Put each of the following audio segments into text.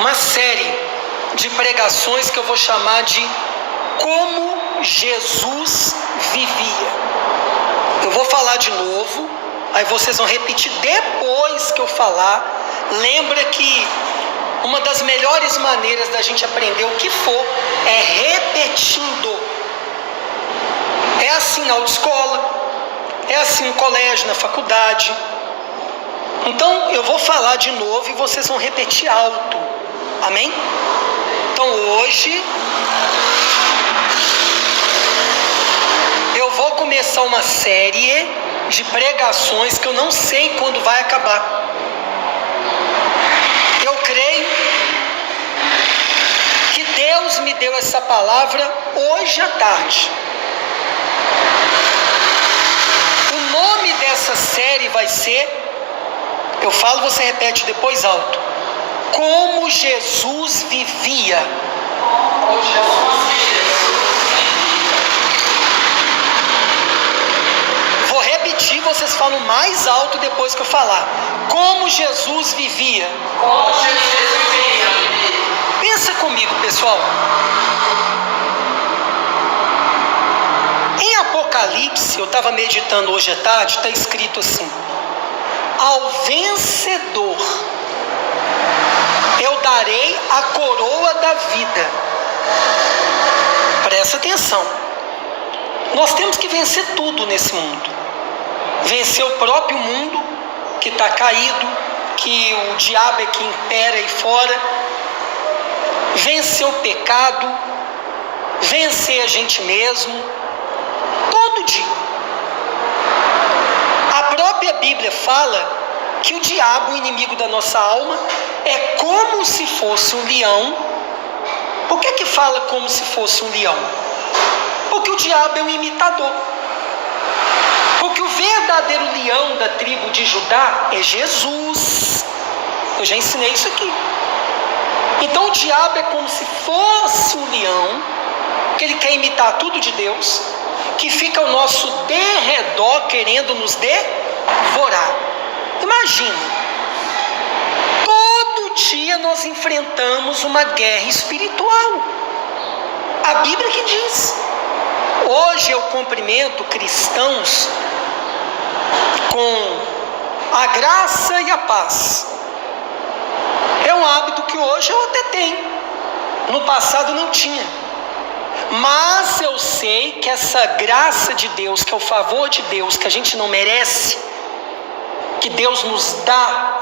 uma série de pregações que eu vou chamar de Como Jesus Vivia. Eu vou falar de novo, aí vocês vão repetir depois que eu falar. Lembra que uma das melhores maneiras da gente aprender o que for é repetindo. É assim na autoescola, é assim no colégio, na faculdade. Então eu vou falar de novo e vocês vão repetir alto. Amém? Então hoje eu vou começar uma série de pregações que eu não sei quando vai acabar. Eu creio que Deus me deu essa palavra hoje à tarde. O nome dessa série vai ser, eu falo, você repete depois alto: Como Jesus Vivia. Como Jesus vivia. Vou repetir, vocês falam mais alto depois que eu falar. Como Jesus vivia. Como Jesus vivia. Pensa comigo, pessoal. Em Apocalipse, eu estava meditando hoje à tarde, está escrito assim: ao vencedor eu darei a coroa da vida. Presta atenção. Nós temos que vencer tudo nesse mundo. Vencer o próprio mundo que está caído, que o diabo é que impera aí fora. Vencer o pecado. Vencer a gente mesmo. Todo dia. A própria Bíblia fala que o diabo, o inimigo da nossa alma, é como se fosse um leão. Por que fala como se fosse um leão? Porque o diabo é um imitador. Porque o verdadeiro leão da tribo de Judá é Jesus. Eu já ensinei isso aqui. Então o diabo é como se fosse um leão, que ele quer imitar tudo de Deus, que fica ao nosso derredor querendo nos devorar. Imagina, todo dia nós enfrentamos uma guerra espiritual. A Bíblia que diz. Hoje eu cumprimento cristãos com a graça e a paz. É um hábito que hoje eu até tenho. No passado não tinha. Mas eu sei que essa graça de Deus, que é o favor de Deus, que a gente não merece, que Deus nos dá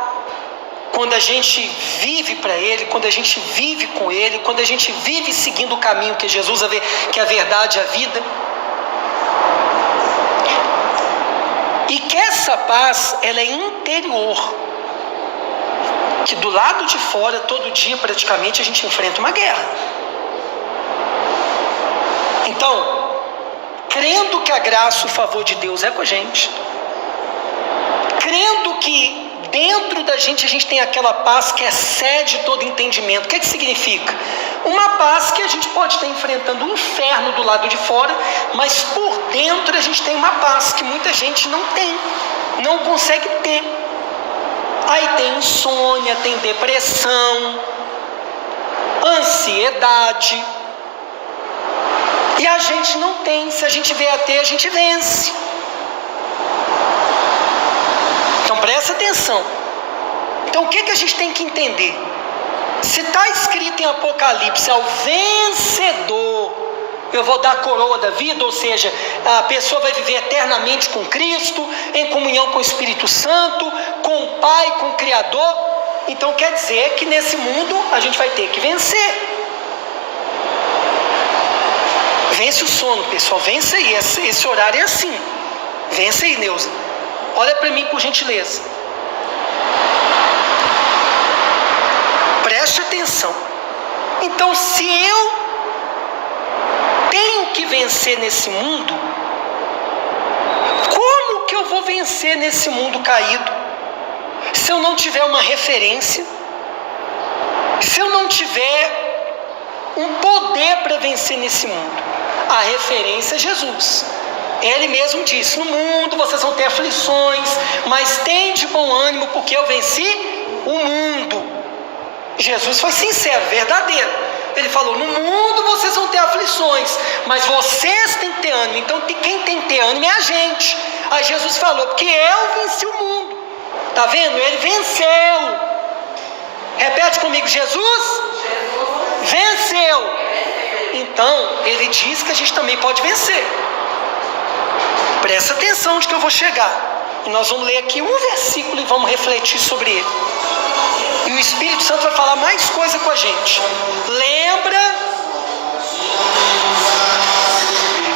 quando a gente vive para Ele, quando a gente vive com Ele, quando a gente vive seguindo o caminho que Jesus, que é a verdade e a vida. E que essa paz, ela é interior. Que do lado de fora, todo dia praticamente, a gente enfrenta uma guerra. Então, crendo que a graça e o favor de Deus é com a gente, crendo que dentro da gente a gente tem aquela paz que excede todo entendimento. O que significa? Uma paz que a gente pode estar enfrentando um inferno do lado de fora, mas por dentro a gente tem uma paz que muita gente não tem, não consegue ter. Aí tem insônia, tem depressão, ansiedade. E a gente não tem. Se a gente vier a ter, a gente vence. Então presta atenção. Então o que a gente tem que entender? Se está escrito em Apocalipse, ao vencedor eu vou dar a coroa da vida, ou seja, a pessoa vai viver eternamente com Cristo, em comunhão com o Espírito Santo, com o Pai, com o Criador. Então quer dizer que nesse mundo a gente vai ter que vencer. Vence o sono, pessoal, vence aí, esse horário é assim. Vence aí, Neuza. Olha para mim, por gentileza. Preste atenção. Então, se eu tenho que vencer nesse mundo, como que eu vou vencer nesse mundo caído? Se eu não tiver uma referência, se eu não tiver um poder para vencer nesse mundo, a referência é Jesus. Ele mesmo disse: no mundo vocês vão ter aflições, mas tende bom ânimo, porque eu venci o mundo. Jesus foi sincero, verdadeiro. Ele falou: no mundo vocês vão ter aflições, mas vocês têm que ter ânimo. Então quem tem que ter ânimo é a gente. Aí Jesus falou: porque eu venci o mundo. Está vendo? Ele venceu. Repete comigo: Jesus venceu. Então ele diz que a gente também pode vencer. Presta atenção onde que eu vou chegar. E nós vamos ler aqui um versículo e vamos refletir sobre ele. E o Espírito Santo vai falar mais coisa com a gente. Lembra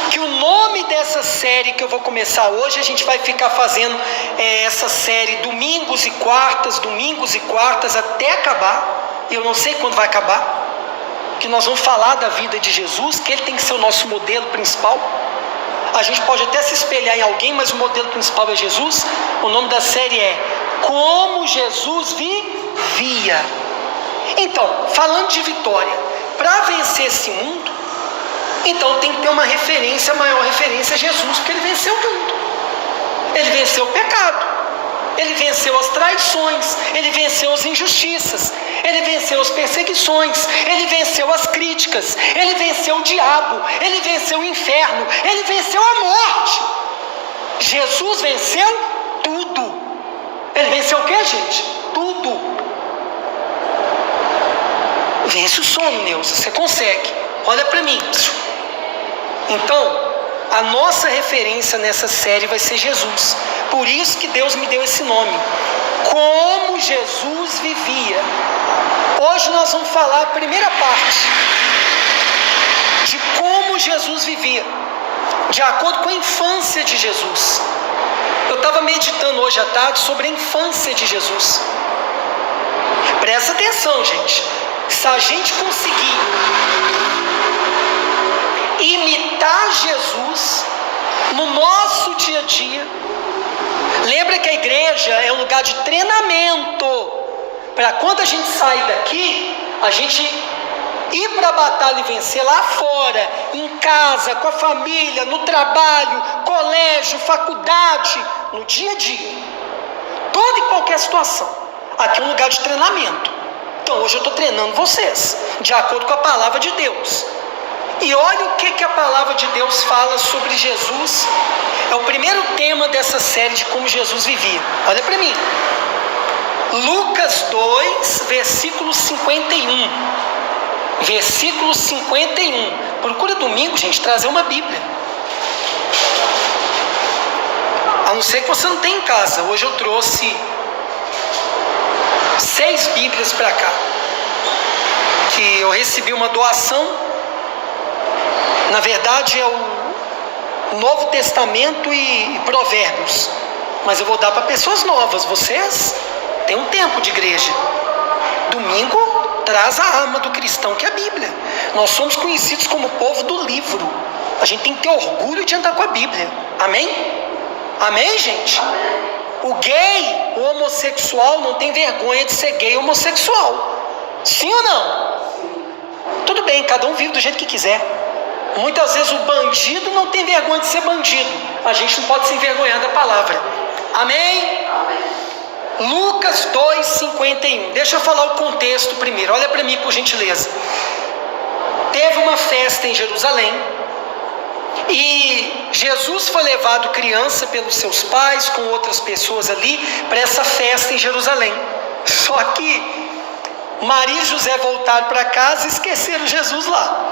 que o nome dessa série que eu vou começar hoje, a gente vai ficar fazendo essa série domingos e quartas até acabar. Eu não sei quando vai acabar. Que nós vamos falar da vida de Jesus, que ele tem que ser o nosso modelo principal. A gente pode até se espelhar em alguém, mas o modelo principal é Jesus. O nome da série é Como Jesus Vivia. Então, falando de vitória, para vencer esse mundo, então tem que ter uma referência, a maior referência é Jesus, porque ele venceu o mundo. Ele venceu o pecado. Ele venceu as traições, ele venceu as injustiças, ele venceu as perseguições, ele venceu as críticas, ele venceu o diabo, ele venceu o inferno, ele venceu a morte. Jesus venceu tudo. Ele venceu o que, gente? Tudo. Vence o sono, Neuza, você consegue. Olha para mim. Então, a nossa referência nessa série vai ser Jesus. Por isso que Deus me deu esse nome. Como Jesus vivia. Hoje nós vamos falar a primeira parte de como Jesus vivia, de acordo com a infância de Jesus. Eu estava meditando hoje à tarde sobre a infância de Jesus. Presta atenção, gente. Se a gente conseguir imitar Jesus no nosso dia a dia, lembra que a igreja é um lugar de treinamento, para quando a gente sair daqui, a gente ir para a batalha e vencer lá fora, em casa, com a família, no trabalho, colégio, faculdade, no dia a dia, toda e qualquer situação. Aqui é um lugar de treinamento. Então hoje eu estou treinando vocês, de acordo com a palavra de Deus. E olha o que a palavra de Deus fala sobre Jesus. É o primeiro tema dessa série de como Jesus vivia. Olha para mim. Lucas 2, versículo 51. Versículo 51. Procura domingo, gente, trazer uma Bíblia. A não ser que você não tenha em casa. Hoje eu trouxe 6 Bíblias para cá. Que eu recebi uma doação. Na verdade é o Novo Testamento e Provérbios. Mas eu vou dar para pessoas novas. Vocês têm um tempo de igreja. Domingo traz a arma do cristão, que é a Bíblia. Nós somos conhecidos como o povo do livro. A gente tem que ter orgulho de andar com a Bíblia. Amém? Amém, gente? O gay, o homossexual não tem vergonha de ser gay e homossexual. Sim ou não? Tudo bem, cada um vive do jeito que quiser. Muitas vezes o bandido não tem vergonha de ser bandido. A gente não pode se envergonhar da palavra. Amém? Lucas 2, 51. Deixa eu falar o contexto primeiro. Olha para mim, por gentileza. Teve uma festa em Jerusalém. E Jesus foi levado criança pelos seus pais, com outras pessoas ali, para essa festa em Jerusalém. Só que Maria e José voltaram para casa e esqueceram Jesus lá.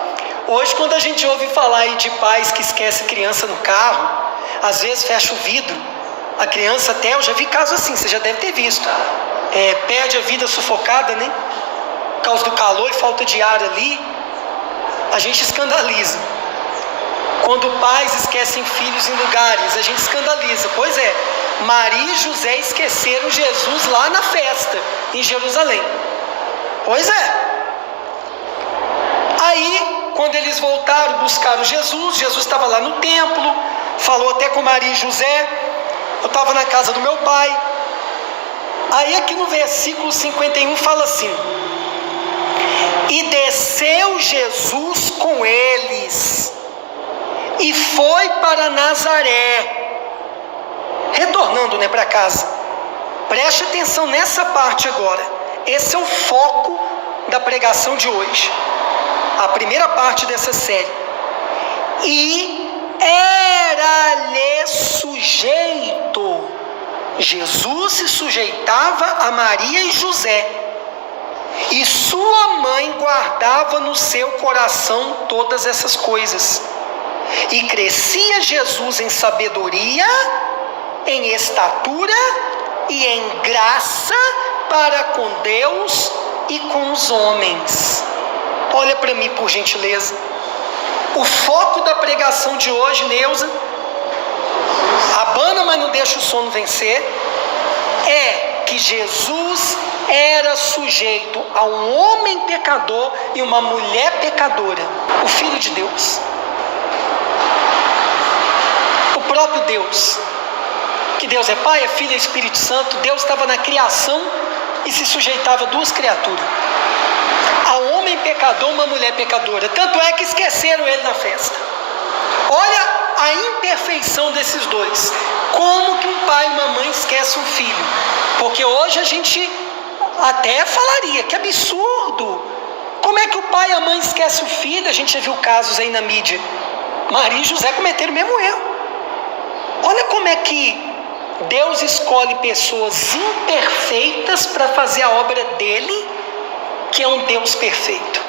Hoje, quando a gente ouve falar aí de pais que esquecem criança no carro, às vezes fecha o vidro, a criança até, eu já vi casos assim, você já deve ter visto, perde a vida sufocada, né? Por causa do calor e falta de ar ali, a gente escandaliza. Quando pais esquecem filhos em lugares, a gente escandaliza. Pois é, Maria e José esqueceram Jesus lá na festa, em Jerusalém. Pois é. Aí, quando eles voltaram, buscaram Jesus, Jesus estava lá no templo, falou até com Maria e José, eu estava na casa do meu pai. Aí aqui no versículo 51 fala assim: e desceu Jesus com eles, e foi para Nazaré, retornando, para casa. Preste atenção nessa parte agora. Esse é o foco da pregação de hoje, a primeira parte dessa série. E era-lhe sujeito. Jesus se sujeitava a Maria e José, e sua mãe guardava no seu coração todas essas coisas. E crescia Jesus em sabedoria, em estatura e em graça para com Deus e com os homens. Olha para mim, por gentileza. O foco da pregação de hoje, Neuza, abana, mas não deixa o sono vencer, é que Jesus era sujeito a um homem pecador e uma mulher pecadora, o Filho de Deus, o próprio Deus, que Deus é Pai, é Filho, é Espírito Santo. Deus estava na criação e se sujeitava a duas criaturas, a um homem pecador, uma mulher pecadora. Tanto é que esqueceram ele na festa. Olha a imperfeição desses dois. Como que um pai e uma mãe esquecem um filho? Porque hoje a gente até falaria, que absurdo! Como é que o pai e a mãe esquecem o filho? A gente já viu casos aí na mídia. Maria e José cometeram o mesmo erro. Olha como é que Deus escolhe pessoas imperfeitas para fazer a obra dele, que é um Deus perfeito.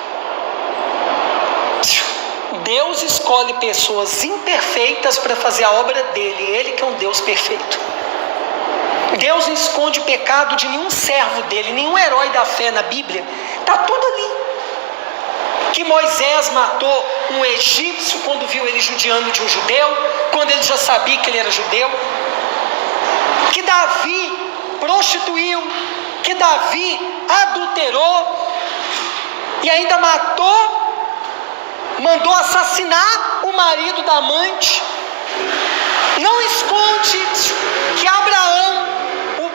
Deus escolhe pessoas imperfeitas para fazer a obra dele, ele que é um Deus perfeito. Deus não esconde o pecado de nenhum servo dele, nenhum herói da fé na Bíblia. Está tudo ali. Que Moisés matou um egípcio quando viu ele judiando de um judeu, quando ele já sabia que ele era judeu. Que Davi prostituiu, que Davi adulterou e ainda mandou assassinar o marido da amante. Não esconde que Abraão, o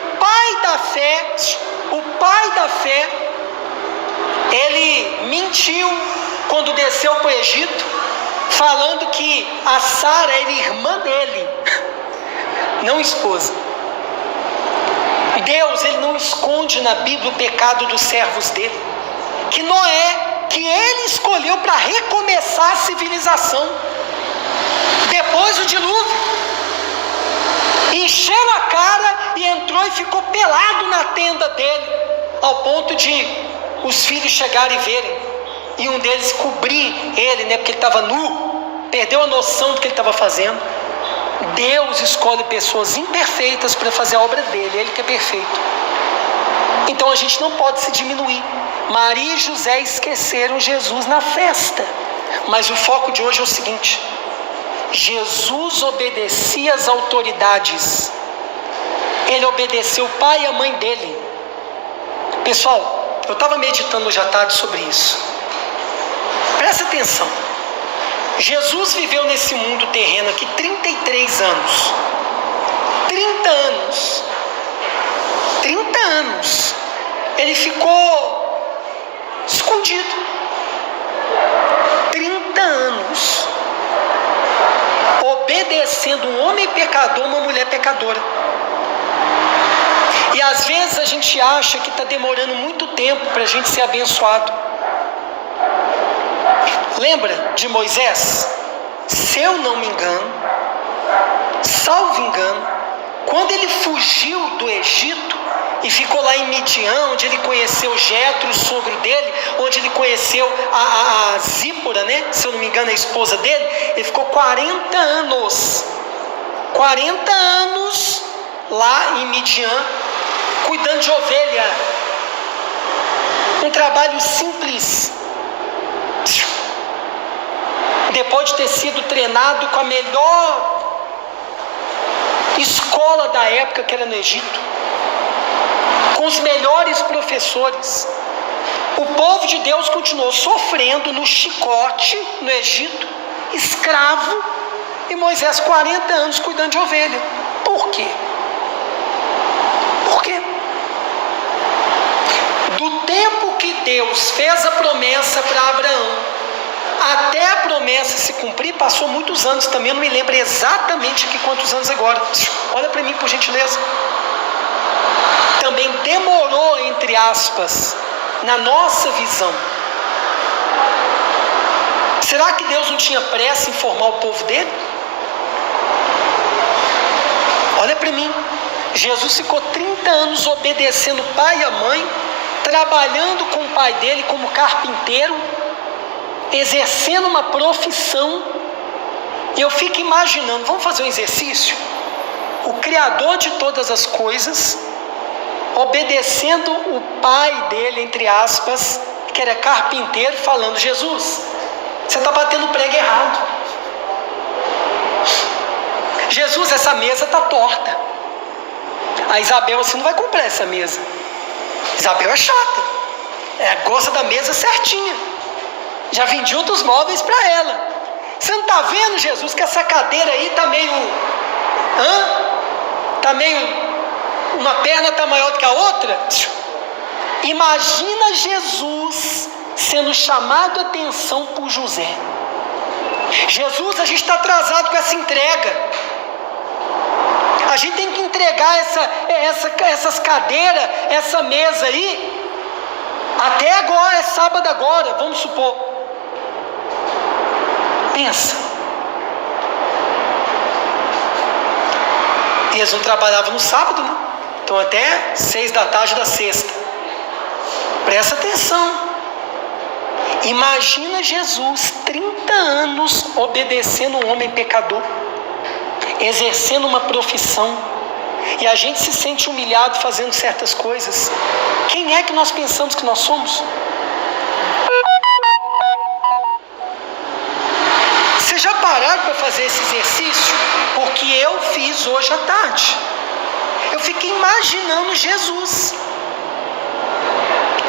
pai da fé, ele mentiu quando desceu para o Egito, falando que a Sara era irmã dele, não esposa. Deus, ele não esconde na Bíblia o pecado dos servos dele, que Noé, que ele escolheu para recomeçar a civilização depois do dilúvio, encheram a cara e entrou e ficou pelado na tenda dele, ao ponto de os filhos chegarem e verem, e um deles cobrir ele, porque ele estava nu, perdeu a noção do que ele estava fazendo. Deus escolhe pessoas imperfeitas para fazer a obra dele, ele que é perfeito. Então a gente não pode se diminuir. Maria e José esqueceram Jesus na festa, mas o foco de hoje é o seguinte: Jesus obedecia às autoridades, ele obedeceu o pai e a mãe dele. Pessoal, eu estava meditando hoje à tarde sobre isso. Presta atenção. Jesus viveu nesse mundo terreno aqui 33 anos. 30 anos. 30 anos. Ele ficou escondido. 30 anos. Obedecendo um homem pecador, uma mulher pecadora. E às vezes a gente acha que está demorando muito tempo para a gente ser abençoado. Lembra de Moisés? Se eu não me engano, salvo engano, quando ele fugiu do Egito e ficou lá em Midian, onde ele conheceu Jetro, o sogro dele, onde ele conheceu a Zípora, se eu não me engano, a esposa dele, ele ficou 40 anos lá em Midian, cuidando de ovelha. Um trabalho simples. Depois de ter sido treinado com a melhor escola da época, que era no Egito, com os melhores professores, o povo de Deus continuou sofrendo no chicote no Egito, escravo, e Moisés 40 anos cuidando de ovelha. Por quê? Por quê? Do tempo que Deus fez a promessa para Abraão até a promessa se cumprir, passou muitos anos também. Eu não me lembro exatamente aqui quantos anos agora. Olha para mim, por gentileza. Também demorou, entre aspas, na nossa visão. Será que Deus não tinha pressa em formar o povo dele? Olha para mim, Jesus ficou 30 anos obedecendo o pai e a mãe, trabalhando com o pai dele como carpinteiro, exercendo uma profissão. E eu fico imaginando, vamos fazer um exercício? O Criador de todas as coisas, obedecendo o pai dele, entre aspas, que era carpinteiro, falando: Jesus, você está batendo prego errado. Jesus, essa mesa está torta. A Isabel assim não vai comprar essa mesa. Isabel é chata. Gosta da mesa certinha. Já vendi outros móveis para ela. Você não está vendo, Jesus, que essa cadeira aí está meio... Está meio... Uma perna está maior do que a outra? Imagina Jesus sendo chamado a atenção por José. Jesus, a gente está atrasado com essa entrega. A gente tem que entregar essas cadeiras, essa mesa aí, até agora, é sábado agora, vamos supor. Pensa. E eles não trabalhavam no sábado, né? Então até 6 da tarde da sexta. Presta atenção. Imagina Jesus 30 anos obedecendo um homem pecador, exercendo uma profissão, e a gente se sente humilhado fazendo certas coisas. Quem é que nós pensamos que nós somos? Vocês já pararam para fazer esse exercício? Porque eu fiz hoje à tarde. Eu fiquei imaginando Jesus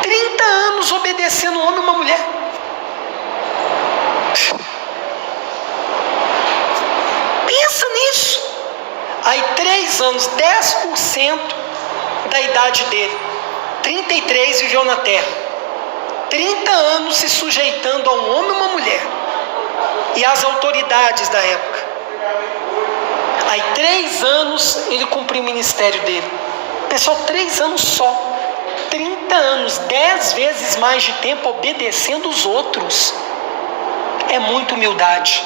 30 anos obedecendo um homem e uma mulher. Pensa nisso. Aí 3 anos, 10% da idade dele, 33 viveu na terra. 30 anos se sujeitando a um homem e uma mulher e às autoridades da época. Aí 3 anos ele cumpriu o ministério dele. Pessoal, 3 anos só. 30 anos, 10 vezes mais de tempo obedecendo os outros. É muita humildade.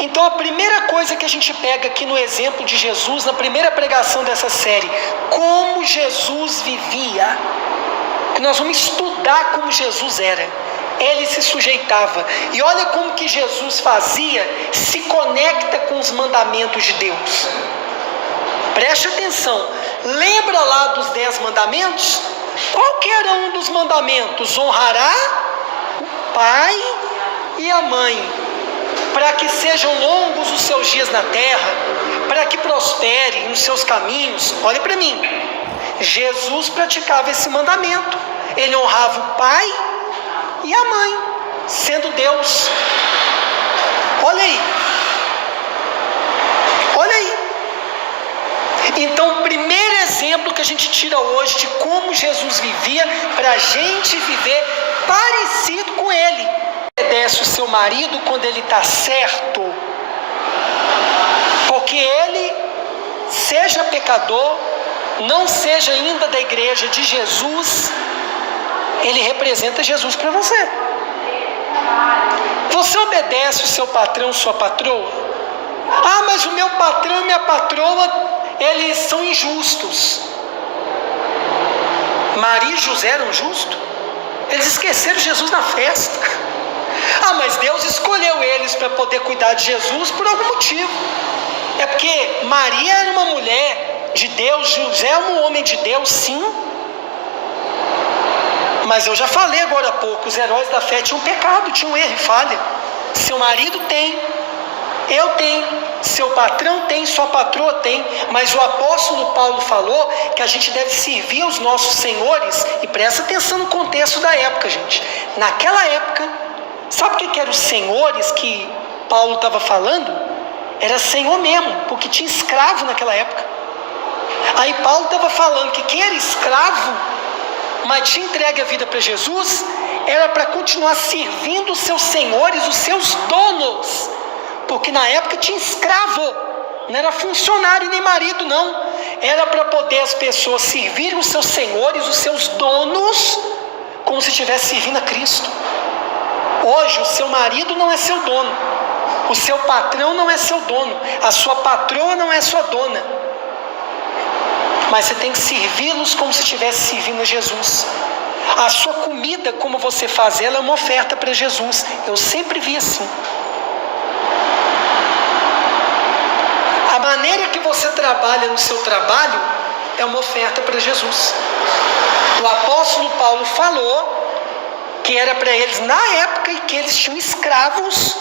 Então a primeira coisa que a gente pega aqui no exemplo de Jesus, na primeira pregação dessa série, como Jesus vivia, que nós vamos estudar como Jesus era. Ele se sujeitava, e olha como que Jesus fazia, se conecta com os mandamentos de Deus. Preste atenção, lembra lá dos 10 mandamentos? Qual que era um dos mandamentos? Honrará o pai e a mãe, para que sejam longos os seus dias na terra, para que prospere nos seus caminhos. Olhe para mim, Jesus praticava esse mandamento. Ele honrava o pai e a mãe, sendo Deus. Olha aí. Olha aí. Então o primeiro exemplo que a gente tira hoje de como Jesus vivia, para a gente viver parecido com ele. Obedece o seu marido quando ele está certo, porque ele, seja pecador, não seja ainda da igreja de Jesus, ele representa Jesus para você. Você obedece o seu patrão, sua patroa? Ah, mas o meu patrão e minha patroa, eles são injustos. Maria e José eram justos? Eles esqueceram Jesus na festa. Ah, mas Deus escolheu eles para poder cuidar de Jesus por algum motivo. É porque Maria era uma mulher de Deus, José é um homem de Deus, sim. Mas eu já falei agora há pouco, os heróis da fé tinham pecado, tinham erro e falha. Seu marido tem, eu tenho, seu patrão tem, sua patroa tem. Mas o apóstolo Paulo falou que a gente deve servir aos nossos senhores. E presta atenção no contexto da época, gente. Naquela época, sabe o que eram os senhores que Paulo estava falando? Era senhor mesmo, porque tinha escravo naquela época. Aí Paulo estava falando que quem era escravo, mas tinha entregue a vida para Jesus, era para continuar servindo os seus senhores, os seus donos. Porque na época tinha escravo, não era funcionário nem marido não. Era para poder as pessoas servirem os seus senhores, os seus donos, como se estivesse servindo a Cristo. Hoje o seu marido não é seu dono, o seu patrão não é seu dono, a sua patroa não é sua dona, mas você tem que servi-los como se estivesse servindo a Jesus. A sua comida, como você faz ela, é uma oferta para Jesus. Eu sempre vi assim. A maneira que você trabalha no seu trabalho é uma oferta para Jesus. O apóstolo Paulo falou que era para eles na época em que eles tinham escravos,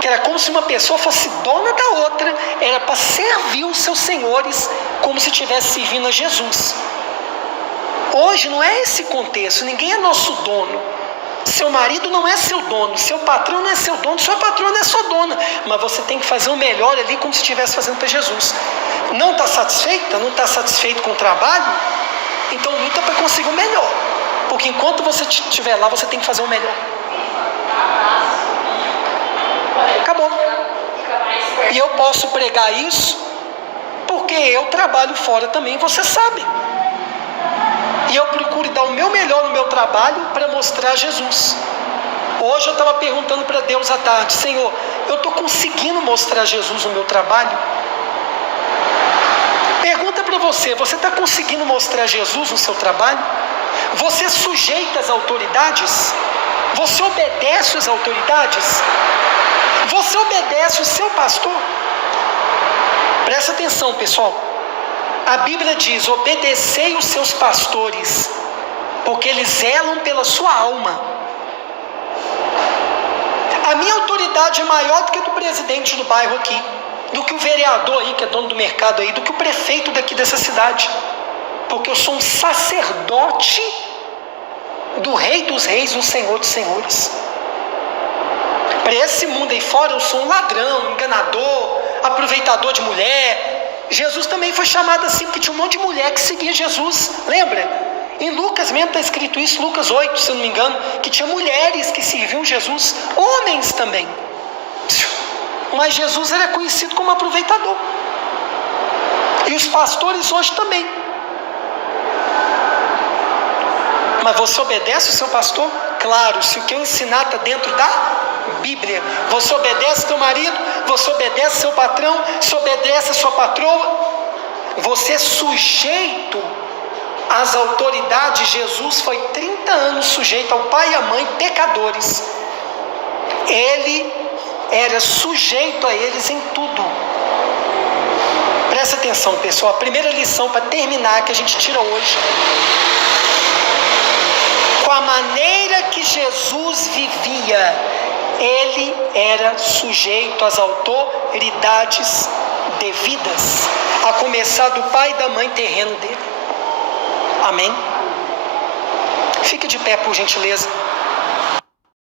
que era como se uma pessoa fosse dona da outra, era para servir os seus senhores como se estivesse servindo a Jesus. Hoje não é esse contexto, ninguém é nosso dono. Seu marido não é seu dono, seu patrão não é seu dono, sua patroa não é sua dona, mas você tem que fazer o melhor ali como se estivesse fazendo para Jesus. Não está satisfeita? Não está satisfeito com o trabalho? Então luta para conseguir o melhor, porque enquanto você estiver lá, você tem que fazer o melhor. Acabou. E eu posso pregar isso porque eu trabalho fora também, você sabe. E eu procuro dar o meu melhor no meu trabalho para mostrar Jesus. Hoje eu estava perguntando para Deus à tarde: Senhor, eu estou conseguindo mostrar Jesus no meu trabalho? Pergunta para você está conseguindo mostrar Jesus no seu trabalho? Você sujeita as autoridades? Você obedece às autoridades? Você obedece o seu pastor? Presta atenção, pessoal. A Bíblia diz: obedecei os seus pastores, porque eles zelam pela sua alma. A minha autoridade é maior do que a do presidente do bairro aqui, do que o vereador aí, que é dono do mercado aí, do que o prefeito daqui dessa cidade, porque eu sou um sacerdote do Rei dos Reis, do Senhor dos Senhores. Para esse mundo aí fora, eu sou um ladrão, enganador, aproveitador de mulher. Jesus também foi chamado assim, porque tinha um monte de mulher que seguia Jesus, lembra? Em Lucas mesmo está escrito isso, Lucas 8, se eu não me engano, que tinha mulheres que serviam Jesus, homens também. Mas Jesus era conhecido como aproveitador. E os pastores hoje também. Mas você obedece o seu pastor? Claro, se o que eu ensinar está dentro da Bíblia. Você obedece teu marido, você obedece seu patrão, você obedece a sua patroa, você é sujeito às autoridades. Jesus foi 30 anos sujeito ao pai e à mãe, pecadores. Ele era sujeito a eles em tudo. Presta atenção, pessoal, a primeira lição para terminar que a gente tira hoje: com a maneira que Jesus vivia, ele era sujeito às autoridades devidas, a começar do pai e da mãe terreno dele. Amém? Fique de pé, por gentileza.